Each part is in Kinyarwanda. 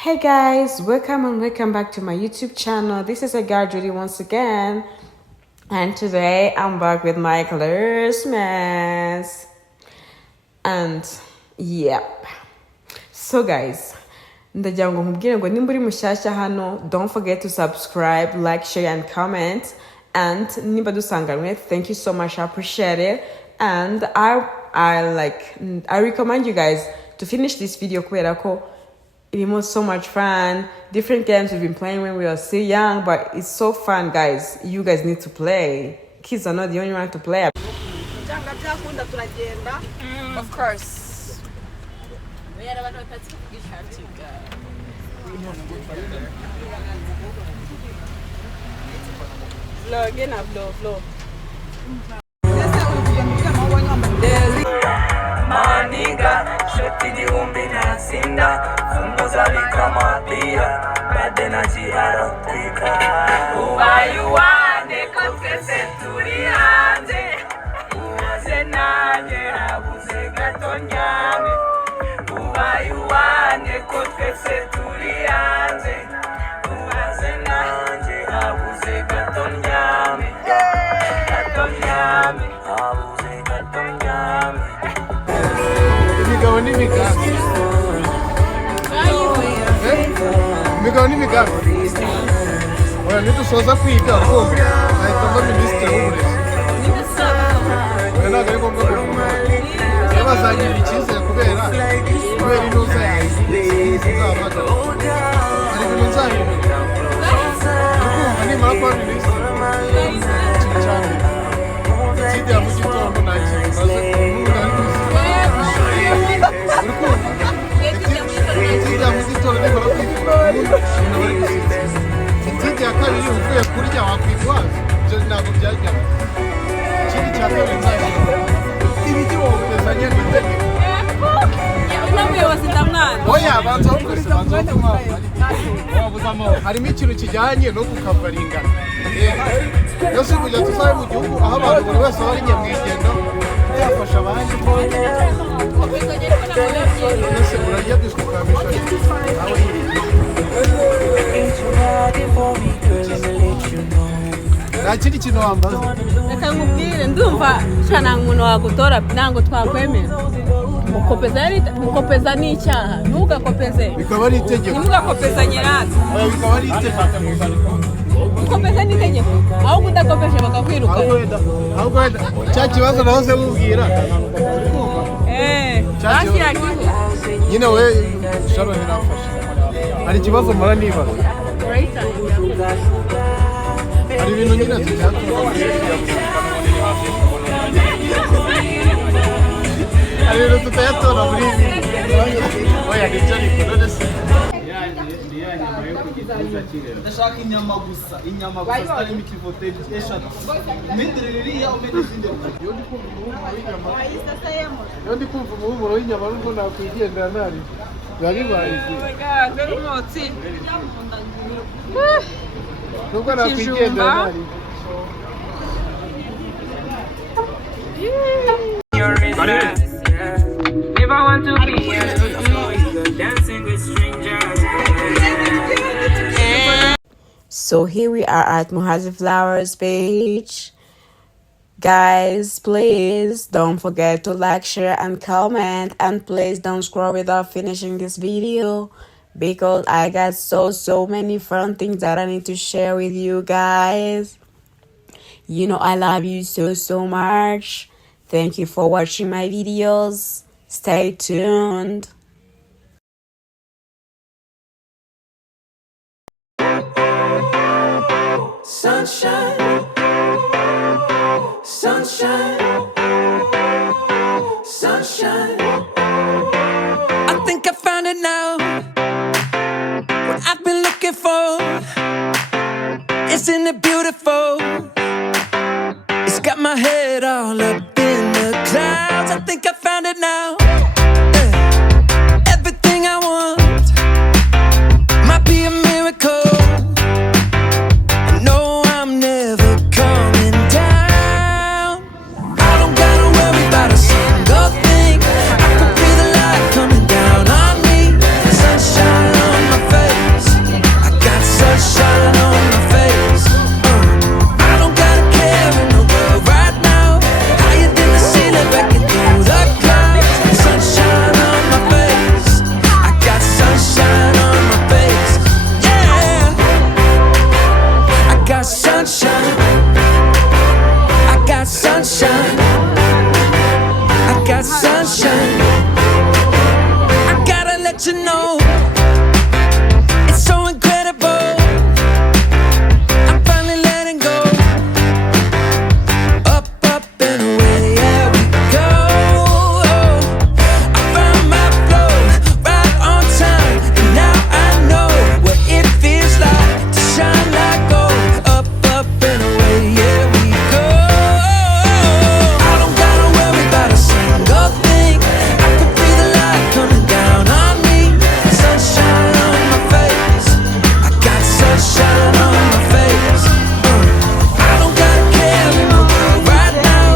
Hey guys, welcome and welcome back to my YouTube channel. This is a girl Judy once again, and today I'm back with my Christmas. And yep. So guys, ndagira ngo nkubwire ngo nimba uri mushyashya hano, don't forget to subscribe, like, share and comment. And nimba dusanganwe, thank you so much, I appreciate it. And I recommend you guys to finish this video kubera ko it was so much fun. Different games we've been playing when we were still young, but it's so fun, guys. You guys need to play. Kids are not the only one to play. Of course. Flow. Maniga, shoti diumbi na sinda, funguza likamatia, badena jihara tika. Uwayuwane kote seturianze, uwaze nanye habuze gatonyame. Uwayuwane kote seturianze, uwaze nanye habuze gatonyame. Gatonyame, habuze gatonyame. Imigabo n'imigambi imigabo n'imigambi oya nidusoza kwiga kumva ahitamo minisitiri w'uburezi oya ntabwo ari ngombwa ngo bazagirira icyizere kubera inuza yazabaga hari ibintu nzahindura ukumva nimara kuba minisitiri ikintu cyane ikindi ya mu gitondo nta kintu maze ikindi ya kabiri uvuye kurya wakwitwaza ibyo ntabwo byajyaga ikindi cya kabiri nzagira ibijyi woherezanya n'itegeko n'umuyobozi ndamwana oya banza wumvise harimo ikintu kijyanye no kukavaringana iyo si kujya tuzabe mu gihugu aho abantu buri wese aba ari nyamwigenda yafasha abandi ese urajya dusukamisha nawe nta kindi kintu wambaza reka nkubwire ndumva nta muntu wagutora ntabwo twakwemera gukopeza ni icyaha ntugakopeze bikaba ari itegeko ntugakopeza nyirasi bikaba ari itegeko gukopeza ni itegeko ahubwo udakopeje bakakwiruka ahubwo cya kibazo nahoze mubwira bashyira kigo nyine we Sharon irafasha hari ikibazo mpora nibaza hari ibintu nyine hari ibintu tutayatora muri ibi oya nibyo ariko none se ndashaka inyama gusa zitarimo ikivote eshatu umenderere iriya umende izindi iyo ndi kumva umuhumuro w'inyama nubwo nakwigendera ntari biba bibaye dore umwotsi nubwo nakwigendera ntari If I want to be alone, dancing with strangers. So here we are at Muhazi Flowers page. Guys, please don't forget to like, share and comment, and please don't scroll without finishing this video because I got so many fun things that I need to share with you guys. You know I love you so much. Thank you for watching my videos. Stay tuned. Sunshine, sunshine, sunshine. I think I found it now. What I've been looking for. Isn't it beautiful? It's got my head all up in the clouds. I think I found it now. Everything I want might be a miracle. No, I'm never coming down. I don't gotta worry about a single thing. I can breathe the light coming down on me. Sunshine on my face. let you know it's so incredible. I'm finally letting go. Up, up and away, yeah, we go. I found my flow right on time, and now I know what it feels like to shine like gold. Up, up and away, yeah, we go. I don't gotta worry about a single thing. I can feel the light coming down on me. Sunshine on my face. I got sunshine on my face. I don't gotta care in the world right now.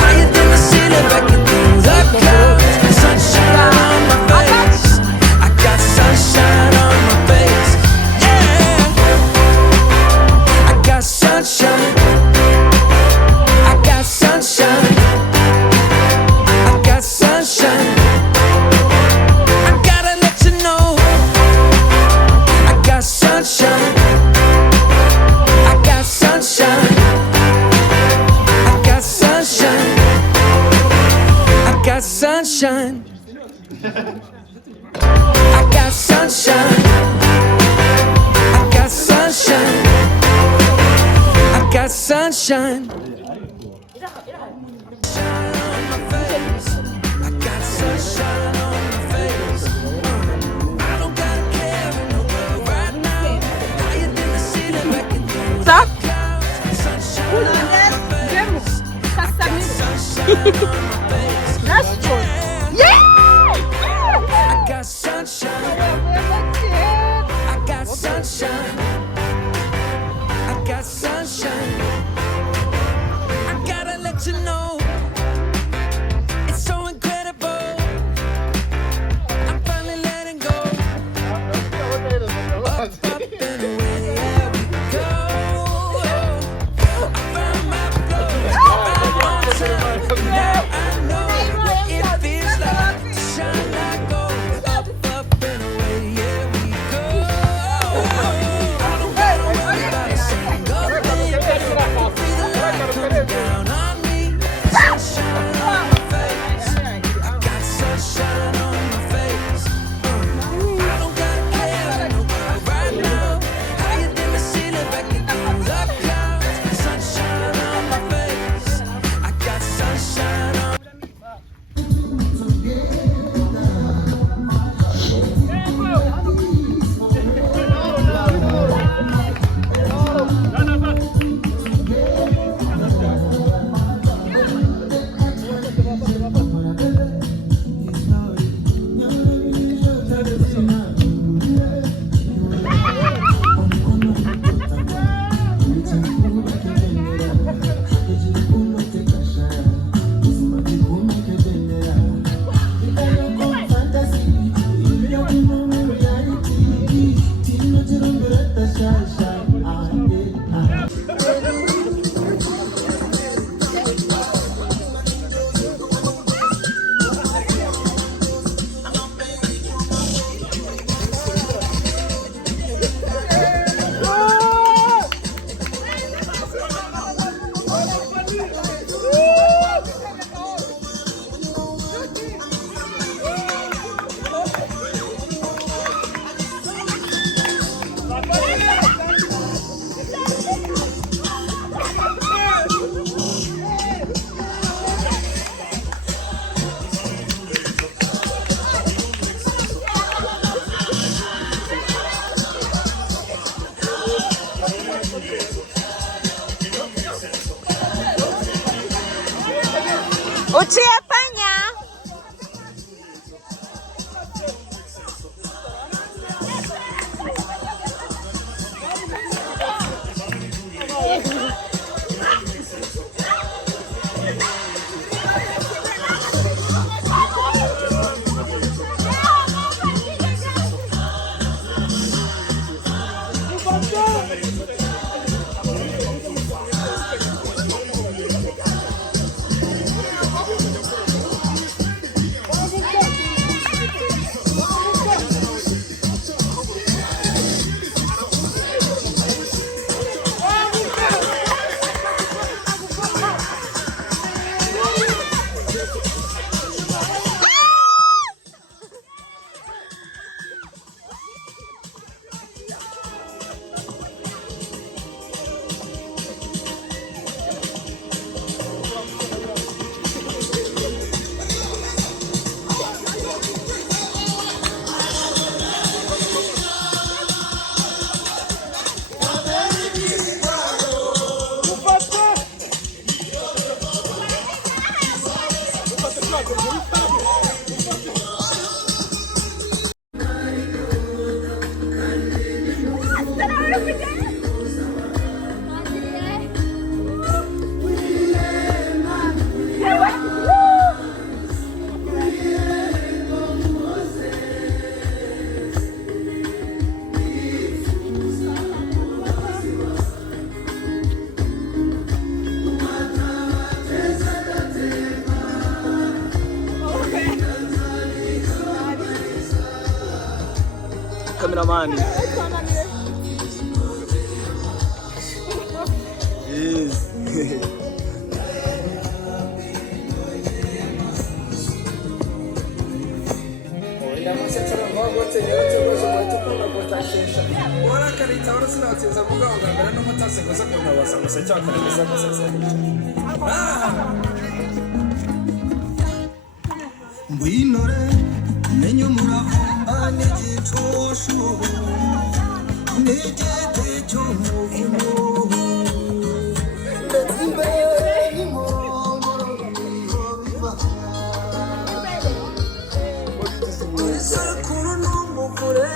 Higher than the ceiling, breaking through the clouds. Sunshine on my face. I got sunshine on my face. Yeah, I got sunshine. I got sunshine. I got sunshine. I gotta let you know I got sunshine. I got sunshine. I got sunshine. I got sunshine. I got sunshine. I got sunshine. I got sunshine. I got sunshine on my face. I don't gotta care in the world right now. Higher than the ceiling, breaking through the clouds. Sunshine on my face. I got sunshine on my face. I got sunshine. I got sunshine. I got sunshine. I gotta let you know it's so incredible. I'm finally letting go. Up, up and away, yeah, we go. I found my flow right on time. Now I know what it feels like to shine like gold. Up, up and away, yeah, we go. I don't gotta worry about a single thing. I can feel the light coming down on me. Sunshine on my face. I got sunshine on my face. I don't gotta care in the world right now. Higher than the ceiling, breaking through the clouds. Sunshine on my face. I got sunshine on. cameraman. Winore nenyo muravumba n'igicushu n'igiti cy'umuvumu ndetse imbere y'imongoro biva muri sekuru n'umuvure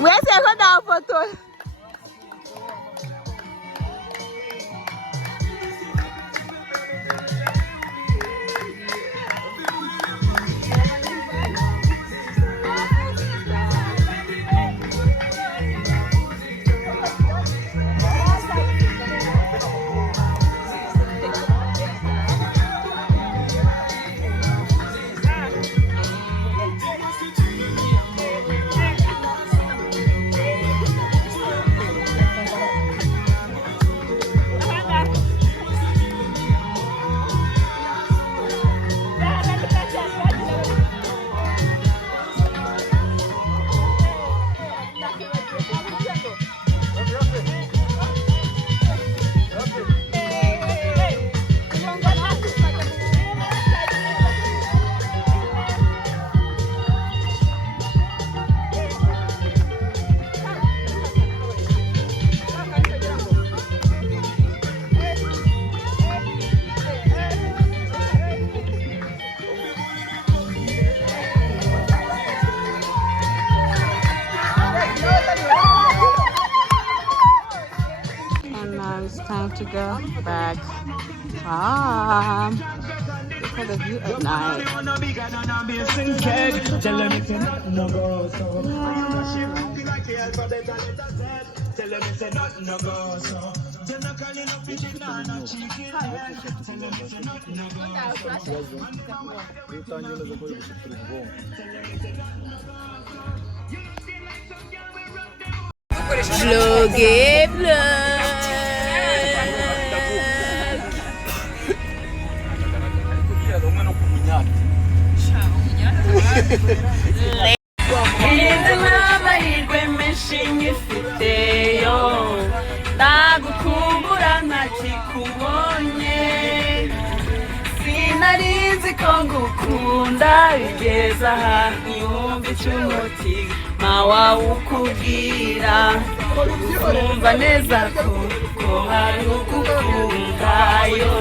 Mwese ko ndafotora. And now it's time to go back home. for the view at night. Vlogger, amahirwe menshi ngifiteyo nagukumbura ntakikubonye sinarinzi ko ngukunda bigeza ahantu yumva icy'umutima wawukubwira urumva neza ko hari ugukunda yo